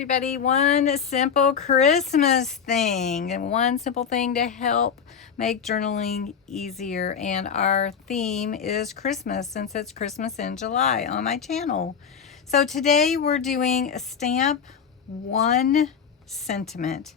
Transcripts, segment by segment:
everybody. One simple Christmas thing, and one simple thing to help make journaling easier. And our theme is Christmas, since it's Christmas in July on my channel. So today we're doing Stamp One Sentiment.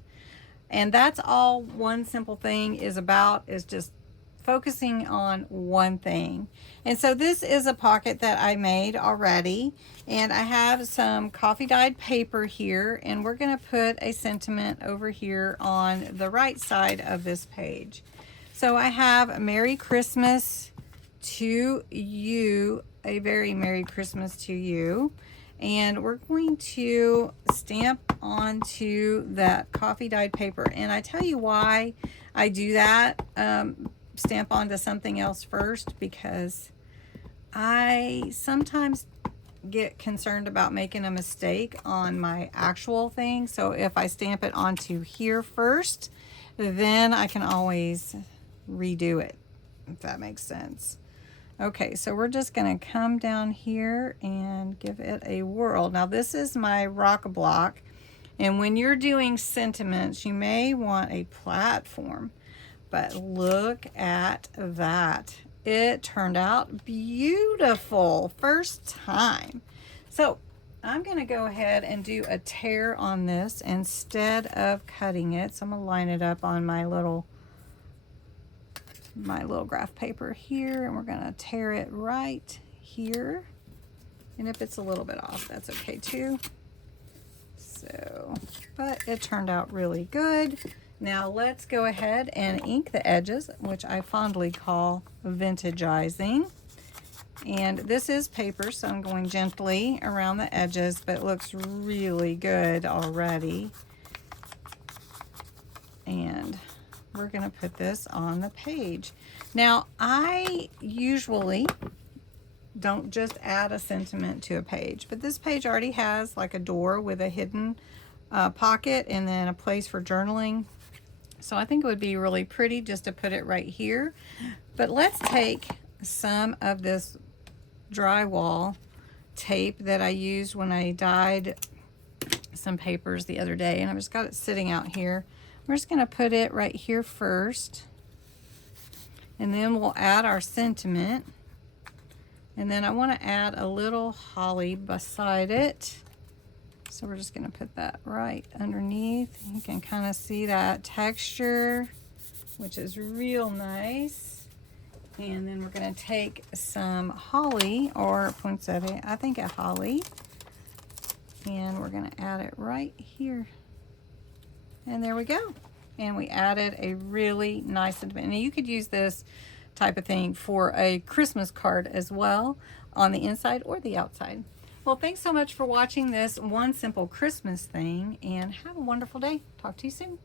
And that's all one simple thing is about, is just focusing on one thing. And so this is a pocket that I made already, and I have some coffee dyed paper here, and we're going to put a sentiment over here on the right side of this page. So I have Merry Christmas to you, a very Merry Christmas to you, and we're going to stamp onto that coffee dyed paper. And I tell you why I do that, stamp onto something else first, because I sometimes get concerned about making a mistake on my actual thing. So if I stamp it onto here first, then I can always redo it, if that makes sense. Okay, so we're just going to come down here and give it a whirl. Now this is my rock block, and when you're doing sentiments, you may want a platform. But look at that. It turned out beautiful first time. So I'm going to go ahead and do a tear on this instead of cutting it. So I'm going to line it up on my little graph paper here, and we're going to tear it right here. And if it's a little bit off, that's okay too. So, but it turned out really good. Now let's go ahead and ink the edges, which I fondly call vintageizing. And this is paper, so I'm going gently around the edges, but it looks really good already. And we're going to put this on the page. Now, I usually don't just add a sentiment to a page, but this page already has like a door with a hidden pocket and then a place for journaling. So I think it would be really pretty just to put it right here. But let's take some of this drywall tape that I used when I dyed some papers the other day, and I've just got it sitting out here. We're just going to put it right here first, and then we'll add our sentiment. And then I want to add a little holly beside it. So we're just going to put that right underneath. You can kind of see that texture, which is real nice. And then we're going to take some holly, or poinsettia, I think a holly, and we're going to add it right here. And there we go. And we added a really nice sentiment. And you could use this type of thing for a Christmas card as well, on the inside or the outside. Well, thanks so much for watching this one simple Christmas thing, and have a wonderful day. Talk to you soon.